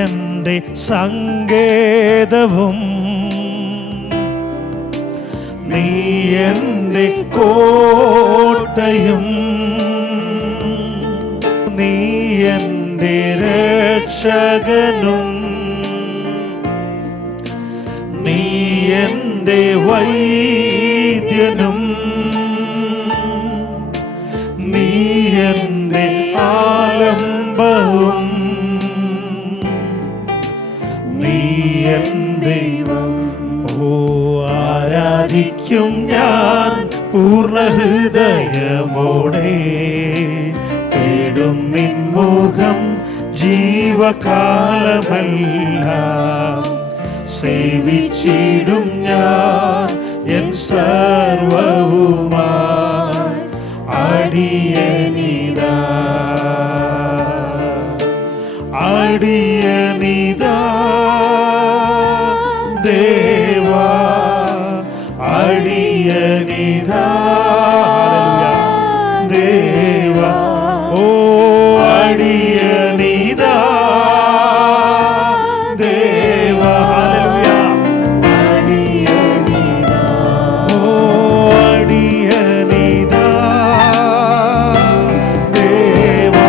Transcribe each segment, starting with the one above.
എന്റെ സങ്കേതവും നീ എന്റെ കോട്ടയും നീ എന്റെ രക്ഷകനും നീ എന്റെ വൈദ്യനും നീ എന്റെ ആലംബവും നീ എൻ ദൈവം. ഓ ആരാധിക്കും ഞാൻ പൂർണ്ണ ഹൃദയമോടെ, തേടും നിൻ മുഖം ജീവകാലമെല്ലാം, സേവിച്ചിടും ഞാൻ എൻ സർവവുമായി അടിയനിതാ അടിയനിതാ ദേവാ അടിയനിതാ ദേവാ. ഓ അടിയനിതാ ദേവാ അടിയനിതാ. ഓ അടിയനിതാ ദേവാ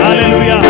Hallelujah.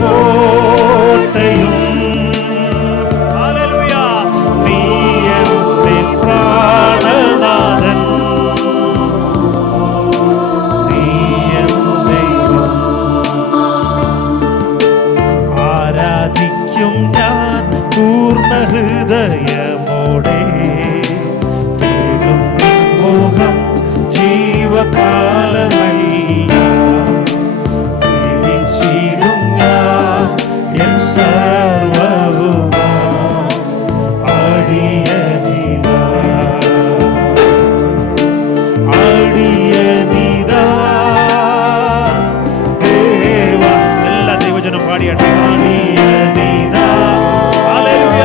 കോട്ടയും ഹല്ലേലൂയ നീ എന്റെ പ്രാണനാഥൻ നീ എന്റെ ആരാധിക്കും ഞാൻ പൂർണ്ണ ഹൃദയമോടെ മോഹം ജീവകാലമെല്ലാം സേവിച്ചിടും ഞാൻ എൻ സർവ്വവുമാ അടിയനിതാ ദേവാ. എല്ലാ ദൈവജനം പാടിയാട്ടെ. അടിയനിതാ ഹല്ലേലൂയ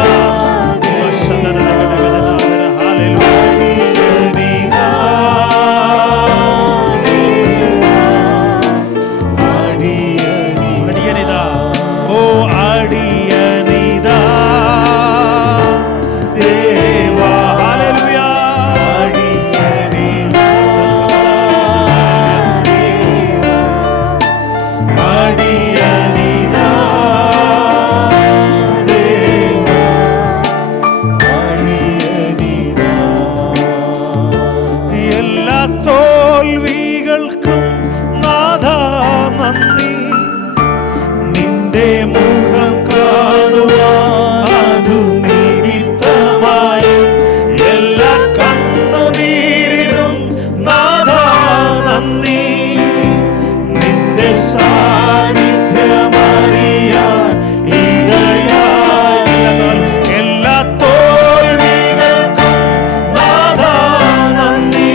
തോൽവികൾക്കും നാഥാ നന്ദി നിന്റെ മുഖം കാണുവാൻ അതു നിമിത്തമായി എല്ലാ കണ്ണുനീരിനും നാഥാ നന്ദി നിന്റെ സാന്നിധ്യമറിയാൻ ഇടയായി എല്ലാ തോൽവികൾക്കും നാഥാ നന്ദി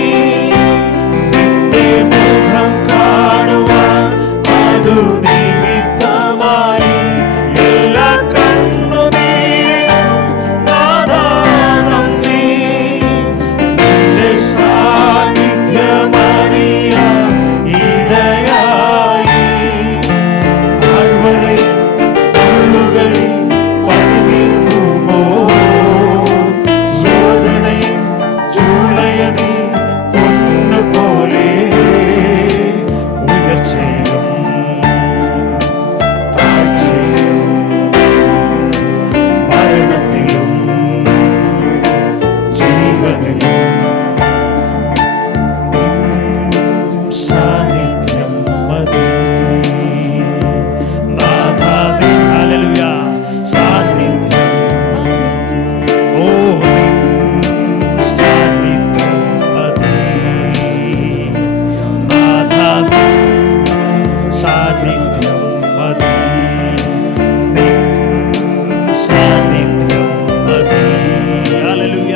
മുഖം കാണുവാൻ അതു നിമിത്തമായി എല്ലാ കണ്ണുനീരിനും നാഥാ നന്ദി നിന്റെ സാന്നിധ്യമറിയാൻ ഇടയായി താഴ്വരയിൽ മുള്ളുകളിൽ പണിനീർക്കുമോ ശോധനയിൽ ചൂളയതി പൊന്നുപോലെ ഉയർച്ചയിലും താഴ്ചയിലും മരണത്തിലും ജീവനിലും സാന്നിധ്യം മതി നാഥാ ഹല്ലേലൂയ സാന്നിധ്യം ഓ സാന്നിധ്യം മതി നാഥാ സാന്നിധ്യം മതി സാന്നിധ്യം മതി ഹല്ലേലൂയ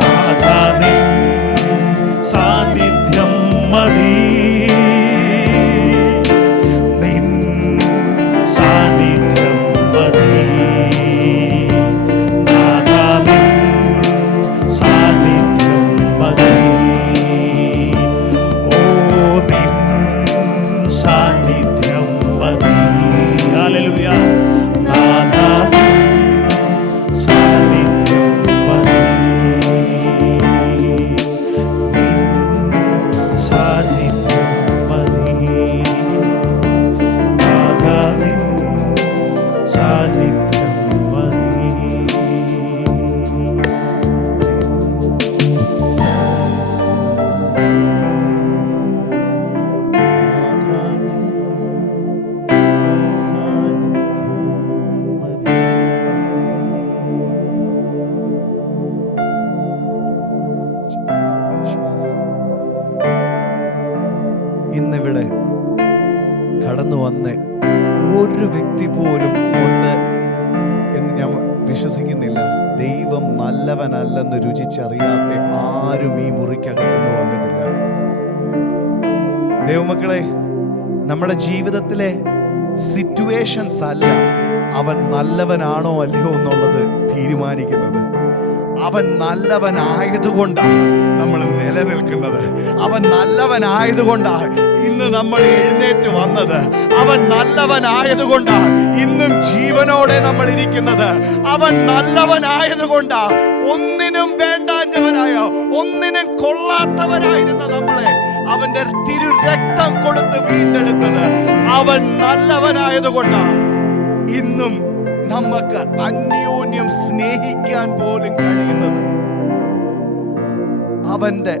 നാഥാ സാന്നിധ്യം മതി നിൻ സാന്നിധ്യം മതി നാഥാ സാന്നിധ്യം മതി ഓ നിൻ സാന്നിധ്യം മതി ഹല്ലേലൂയ നാഥാ സാന്നിധ്യം മതി നിൻ സാന്നിധ്യം മതി നാഥാ നിൻ സാന്നിധ്യം മതി ഇന്നിവിടെ കടന്നു വന്ന് ഒരു വ്യക്തി പോലും ഉണ്ട് എന്ന് ഞാൻ വിശ്വസിക്കുന്നില്ല. ദൈവം നല്ലവനല്ലെന്ന് രുചിച്ചറിയാത്ത ആരും ഈ മുറിക്കകത്തുനിന്ന് വന്നിട്ടില്ല. ദൈവമക്കളെ, നമ്മുടെ ജീവിതത്തിലെ സിറ്റുവേഷൻസ് അല്ല അവൻ നല്ലവനാണോ അല്ലയോ എന്നുള്ളത് തീരുമാനിക്കുന്നത്. അവൻ നല്ലവനായതുകൊണ്ടാണ് നമ്മൾ നിലനിൽക്കുന്നത്. അവൻ നല്ലവനായതുകൊണ്ടാണ് ഇന്ന് നമ്മൾ എഴുന്നേറ്റ് വന്നത്. അവൻ നല്ലവനായതുകൊണ്ടാണ് ഇന്നും ജീവനോടെ നമ്മൾ ഇരിക്കുന്നത്. അവൻ നല്ലവനായതുകൊണ്ടാണ് ഒന്നിനും വേണ്ടാഞ്ഞവനായ, ഒന്നിനും കൊള്ളാത്തവരായിരുന്ന നമ്മളെ അവന്റെ തിരു രക്തം കൊടുത്ത് വീണ്ടെടുത്തത്. അവൻ നല്ലവനായതുകൊണ്ടാണ്. ഇന്നും നമുക്ക് അന്യോന്യം സ്നേഹിക്കാൻ പോലും കഴിയുന്നത്. അവന്റെ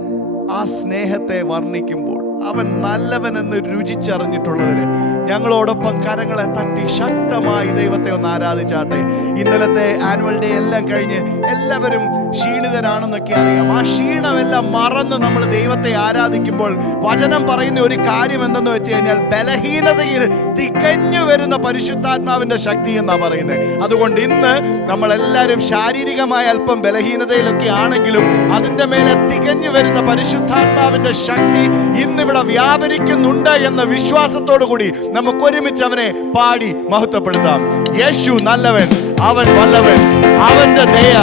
ആ സ്നേഹത്തെ വർണ്ണിക്കുമ്പോൾ, അവൻ നല്ലവനെന്ന് രുചിച്ചറിഞ്ഞിട്ടുള്ളവര് ഞങ്ങളോടൊപ്പം കരങ്ങളെ തട്ടി ശക്തമായി ദൈവത്തെ ഒന്ന് ആരാധിച്ചാട്ടെ. ഇന്നലത്തെ ആനുവൽ ഡേ എല്ലാം കഴിഞ്ഞ് എല്ലാവരും ക്ഷീണിതരാണെന്നൊക്കെ അറിയാം. ആ ക്ഷീണമെല്ലാം മറന്ന് നമ്മൾ ദൈവത്തെ ആരാധിക്കുമ്പോൾ വചനം പറയുന്ന ഒരു കാര്യം എന്തെന്ന് വെച്ച് കഴിഞ്ഞാൽ, ബലഹീനതയിൽ തികഞ്ഞു വരുന്ന പരിശുദ്ധാത്മാവിന്റെ ശക്തി എന്നാ പറയുന്നത്. അതുകൊണ്ട് ഇന്ന് നമ്മളെല്ലാവരും ശാരീരികമായ അല്പം ബലഹീനതയിലൊക്കെ ആണെങ്കിലും അതിൻ്റെ മേലെ തികഞ്ഞു വരുന്ന പരിശുദ്ധാത്മാവിന്റെ ശക്തി ഇന്നിവിടെ വ്യാപരിക്കുന്നുണ്ട് എന്ന വിശ്വാസത്തോടു കൂടി നമുക്ക് ഒരുമിച്ച് അവനെ പാടി മഹത്വപ്പെടുത്താം. യേശു നല്ലവൻ, അവൻ വല്ലവൻ, അവന്റെ ദയ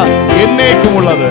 എന്നേക്കുമുള്ളത്.